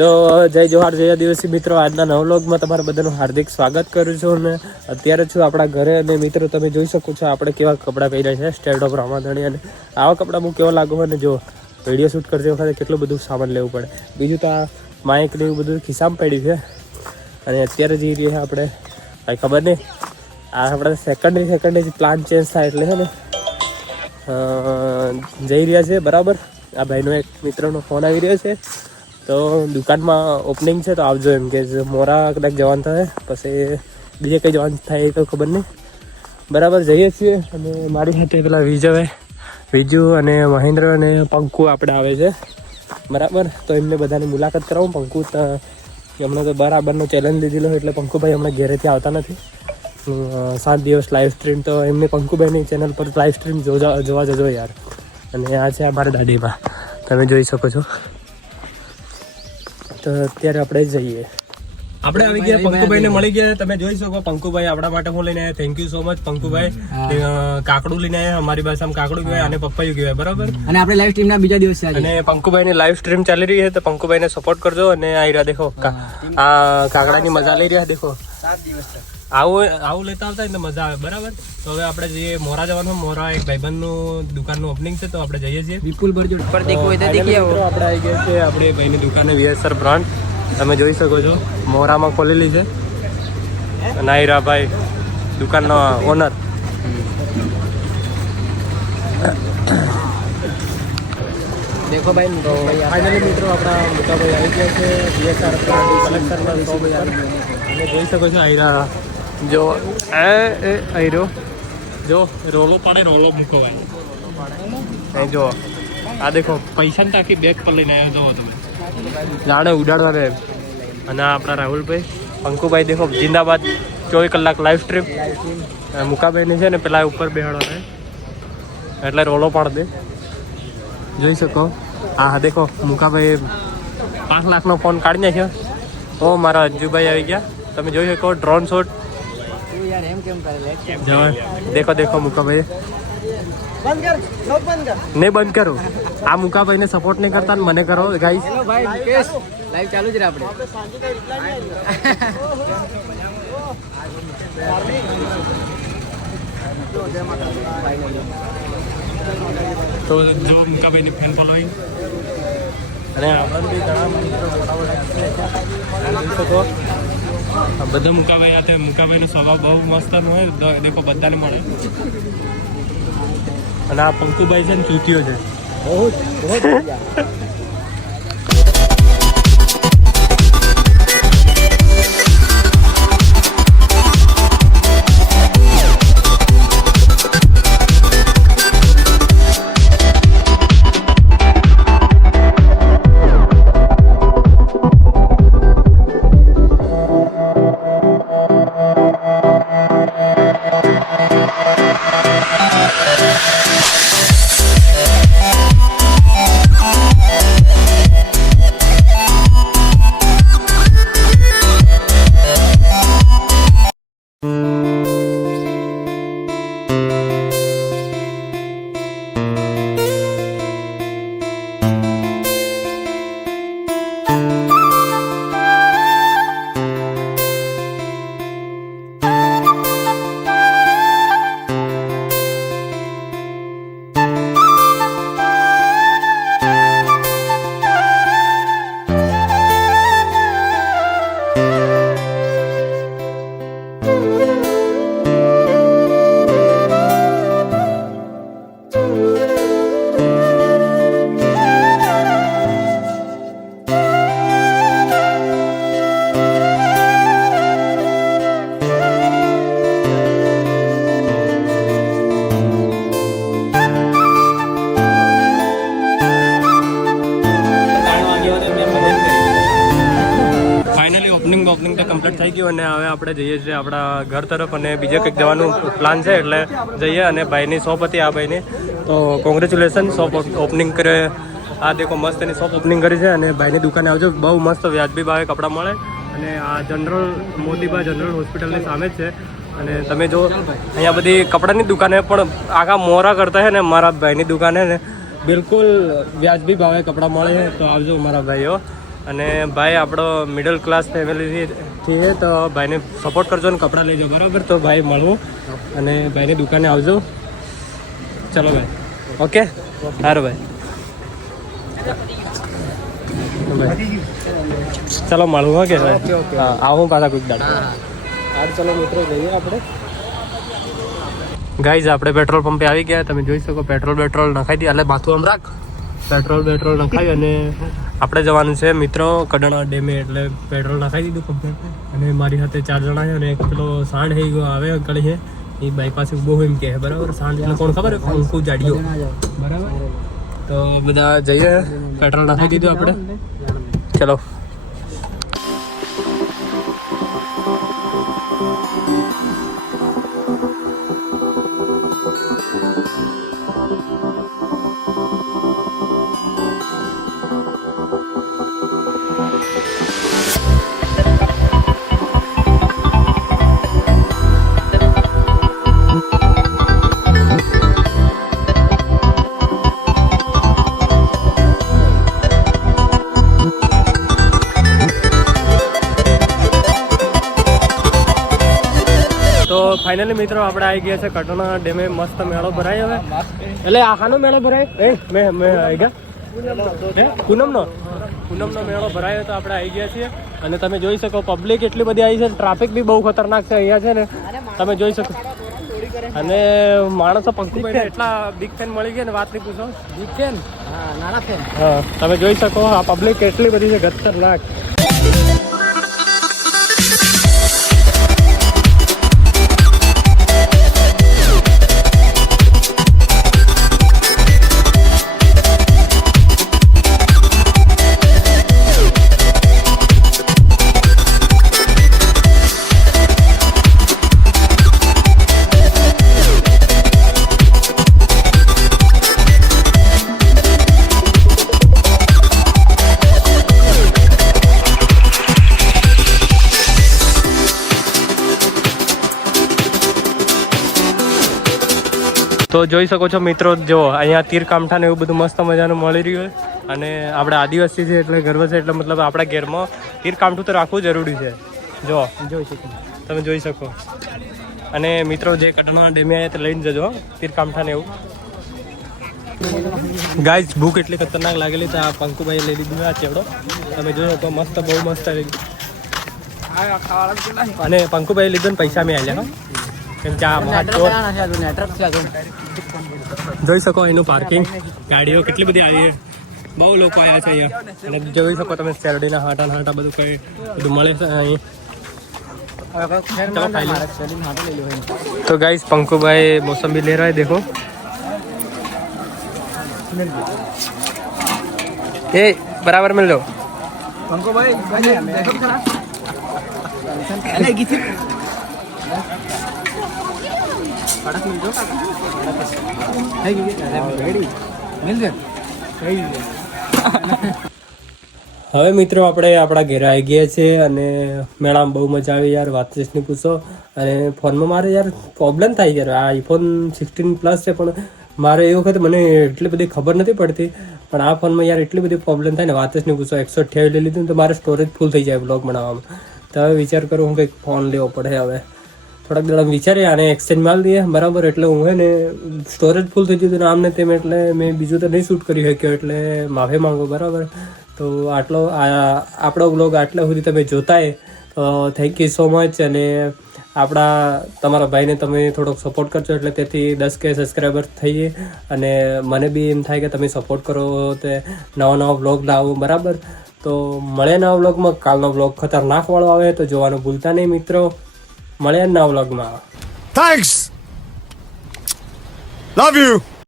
તો જય જોહાર જય દિવસી મિત્રો, આજના નવલોગમાં તમારા બધાનું હાર્દિક સ્વાગત કરું છું. અને અત્યારે છું આપણા ઘરે અને મિત્રો તમે જોઈ શકો છો આપણે કેવા કપડાં પહેર્યા છે સ્ટેટ ઓફ રામાધણી. અને આવા કપડાં હું કેવો લાગુ અને જો વિડીયો શૂટ કરતી વખતે કેટલું બધું સામાન લેવું પડે. બીજું તો આ માઇક ને એવું બધું ખિસ્સામાં પડ્યું છે. અને અત્યારે જઈ રહ્યા આપણે કાંઈ ખબર નહીં, આ આપણે સેકન્ડ પ્લાન ચેન્જ થાય એટલે છે ને જઈ રહ્યા છે બરાબર. આ ભાઈનો એક મિત્રનો ફોન આવી રહ્યો છે, તો દુકાનમાં ઓપનિંગ છે તો આવજો એમ કે મોરા કદાચ જવાનું થાય, પછી બીજે કંઈ જવાનું થાય એ તો ખબર નહીં. બરાબર જઈએ છીએ. અને મારી સાથે પેલા વિજુ અને મહેન્દ્ર અને પંકુ આપણે આવે છે બરાબર. તો એમને બધાની મુલાકાત કરાવું. પંકુ તો હમણાં તો બરાબરનો ચેલેન્જ લીધેલો એટલે પંકુભાઈ હમણાં ઘરેથી આવતા નથી. 7 દિવસ લાઈવ સ્ટ્રીમ, તો એમને પંકુભાઈની ચેનલ પર લાઈવ સ્ટ્રીમ જોવા જજો યાર. અને આ છે અમારા દાદીમાં, તમે જોઈ શકો છો. તો અત્યારે આપણે જઈએ. આપણે આવી ગયા, પંકુભાઈને મળી ગયા. તમે જોઈ શકો પંકુભાઈ આપણા માટે હું લઈને આવ્યા. Thank you so much Pankubhai. કાકડું લઈને આવ્યા, અમારી ભાષામાં કાકડું કહેવાય અને પપૈયું કહેવાય બરાબર. અને આપણે લાઈવ સ્ટ્રીમના બીજા દિવસે અને પંકુભાઈની લાઈવ સ્ટ્રીમ ચાલી રહી છે, તો પંકુભાઈને સપોર્ટ કરજો. અને આ રહ્યા દેખો આ કાકડાની મજા લઈ રહ્યા દેખો. 7 દિવસ આવું લેતા આવતા ને મજા આવે બરાબર. તો હવે આપણે જઈએ મોરા જવાનું. મોરા એક ભાઈબંધનું દુકાનનું ઓપનિંગ છે, તો આપણે જઈએ છીએ. વિપુલ બરજોડ પર દેખો તો દેખી આવો. આપણે આવી ગયા છે આપણી ભાઈની દુકાને, વીએસઆર બ્રાન્ડ તમે જોઈ શકો છો. મોરામાં ખોલેલી છે. નાયરા ભાઈ દુકાનનો ઓનર. દેખો ભાઈ, તો ફાઇનલી મિત્રો આપણા મોટાભાઈ આવી ગયા છે વીએસઆર બ્રાન્ડ કલેક્શનમાં. તમે જોઈ શકો છો આયરા જો આયરો જો રોલો પાડે, રોલો મૂકો ભાઈ જો. આ દેખો પૈસાની ટાંકી બેગ પર લઈને આવ્યો જો તમે, જાણે ઉડાડવા બે. અને આપણા રાહુલભાઈ પંકુભાઈ દેખો જિંદાબાદ 24 કલાક લાઈવ સ્ટ્રીમ. મુકાભાઈને છે ને પેલા ઉપર બેહાડો છે એટલે રોલો પાડ દે, જોઈ શકો. હા દેખો મુકાભાઈ 5 લાખનો ફોન કાઢી નાખ્યો. ઓ મારા અજ્જુભાઈ આવી ગયા, તમે જોઈ શકો. ડ્રોન શોટ યાર એમ કેમ કરે લે દેખો મુકાભાઈ. નહીં બંધ કરો, આ મુકાભાઈને સપોર્ટ નહીં કરતા ને મને કરો ગાઈસ. હેલો ભાઈ મુકેશ, લાઈવ ચાલુ જ રહે આપણે. તો જો મુકાભાઈની ફેન ફોલોઈંગ અને બધા મુકાભાઈ હાથે. મુકાભાઈનો સ્વભાવ બહુ મસ્ત હોય દેખો, બધાને મળે. અને આ પંકુભાઈ છે ને ચૂતિયો છે બહુ. ઓપનિંગ તો કમ્પ્લીટ થઈ ગયું. અને હવે આપણે જઈએ છીએ આપણા ઘર તરફ. અને બીજે કંઈક જવાનું પ્લાન છે એટલે જઈએ. અને ભાઈની શોપ હતી આ ભાઈની, તો કોંગ્રેચ્યુલેશન શોપ ઓપનિંગ કરે. આ દેખો મસ્ત એની શોપ ઓપનિંગ કરી છે. અને ભાઈની દુકાને આવજો, બહુ મસ્ત વ્યાજબી ભાવે કપડાં મળે. અને આ જનરલ મોતીબા જનરલ હોસ્પિટલની સામે જ છે. અને તમે જો અહીંયા બધી કપડાની દુકાને પણ આખા મોરા કરતા છે ને મારા ભાઈની દુકાને ને બિલકુલ વ્યાજબી ભાવે કપડાં મળે છે. તો આવજો મારા ભાઈઓ. અને ભાઈ આપણો મિડલ ક્લાસ ફેમિલીથી છે તો ભાઈને સપોર્ટ કરજો ને કપડાં લઈ જાઓ બરાબર. તો ભાઈ મળવું અને ભાઈની દુકાને આવજો. ચલો ભાઈ ઓકે સારું ભાઈ. ચલો મળવું હો કે ભાઈ. હા આવું પાછા કોઈક દાડો. હાર ચલો મિત્રો જઈએ આપણે. ગાઈઝ આપણે પેટ્રોલ પંપે આવી ગયા. તમે જોઈ શકો પેટ્રોલ નખાઈ દઈએ એટલે માથું આમ રાખ. પેટ્રોલ નખાવી અને આપણે જવાનું છે મિત્રો કડાણા ડેમે. એટલે પેટ્રોલ નખાઈ દીધું પંપે અને મારી સાથે 4 જણા છે અને એક પેલો સાંડ થઈ ગયો આવે ગળી છે એ બાઈ પાસે બહુ એમ કે બરાબર. સાંડ એટલે કોણ ખબર અંકુ જાડીઓ બરાબર. તો બધા જઈએ પેટ્રોલ નખાઈ દીધું આપણે. ચલો ફાઇનલી મિત્રો આપણે આવી ગયા છે કડાણા ડેમે. મસ્ત મેળો ભરાય હવે. એટલે આખાનો મેળો ભરાય મેં આવી ગયા પૂનમનો મેળો ભરાયો તો આપણે આવી ગયા છીએ. અને તમે જોઈ શકો પબ્લિક એટલી બધી આવી છે. ટ્રાફિક બી બહુ ખતરનાક છે અહીંયા છે ને તમે જોઈ શકો. અને માણસો પંકુભાઈ એટલા બિગ ફેન મળી ગયા ને વાત નહીં પૂછો. બિગ ફેન હા નાના ફેન. હા તમે જોઈ શકો આ પબ્લિક એટલી બધી છે ખતરનાક. તો જોઈ શકો છો મિત્રો જો અહીંયા તીર કામઠા ને એવું બધું મસ્ત મજાનું મળી રહ્યું છે. અને આપણે આદિવાસી છે એટલે ગર્વ છે એટલે મતલબ આપણા ઘેરમાં તીર કામઠું તો રાખવું જરૂરી છે. જો તમે જોઈ શકો. અને મિત્રો જે કડાણા ડેમે આવ્યા તે લઈને જજો તીર કામઠા ને એવું. ગાઈઝ ભૂખ એટલી ખતરનાક લાગેલી તો આ પંકુભાઈ લઈ લીધું આ ચેવડો. તમે જોઈ શકો મસ્ત બહુ મસ્ત. અને પંકુભાઈ લીધું ને પૈસા મેં આવ્યા કેમ કે આ જોઈ શકો એનું પાર્કિંગ ગાડીઓ કેટલી બધી આવી છે. બહુ લોકો આવ્યા છે અહીંયા. અને જોઈ શકો તમે શેરડીના હાટા બધું કઈ બધું મળે છે અહીં. तो गाइस पंकु भाई मौसमी ले रहा है देखो. ये बराबर मिल लो पंकु भाई देखो खरा पड़क मिल दो है रेडी मिल गए. હવે મિત્રો આપણે આપણા ઘરે આવી ગયા છે અને મેળામાં બહુ મજા આવી યાર. વાત નહીં પૂછો. અને ફોનમાં મારે યાર પ્રોબ્લેમ થાય યાર. આ આઈફોન 16+ છે પણ મારે એ વખતે મને એટલી બધી ખબર નથી પડતી. પણ આ ફોનમાં યાર એટલી બધી પ્રોબ્લેમ થાય ને વાત જ નહીં પૂછો. 128 લઈ લીધું તો મારે સ્ટોરેજ ફૂલ થઈ જાય બ્લોગ બનાવવામાં. તો હવે વિચાર કરું હું કંઈક ફોન લેવો પડે. હવે થોડાક દાડા વિચારીએ આને એક્સચેન્જ માલ દઈએ બરાબર. એટલે હું હે ને સ્ટોરેજ ફૂલ થઈ ગયું હતું આમને તેમ એટલે મેં બીજું તો નહીં શૂટ કરી શક્યો એટલે માફી માંગો બરાબર. તો આટલો આપણો બ્લોગ આટલા સુધી તમે જોતાય તો થેન્ક યુ સો મચ. અને આપણા તમારા ભાઈને તમે થોડોક સપોર્ટ કરજો એટલે તેથી 10K સબસ્ક્રાઈબર થઈએ. અને મને બી એમ થાય કે તમે સપોર્ટ કરો તે નવા બ્લોગ લાવો બરાબર. તો મળે નવા બ્લોગમાં. કાલનો બ્લોગ ખતરનાક વાળો આવે તો જોવાનું ભૂલતા નહીં મિત્રો. મળે નવા બ્લોગમાં. Thanks. Love you.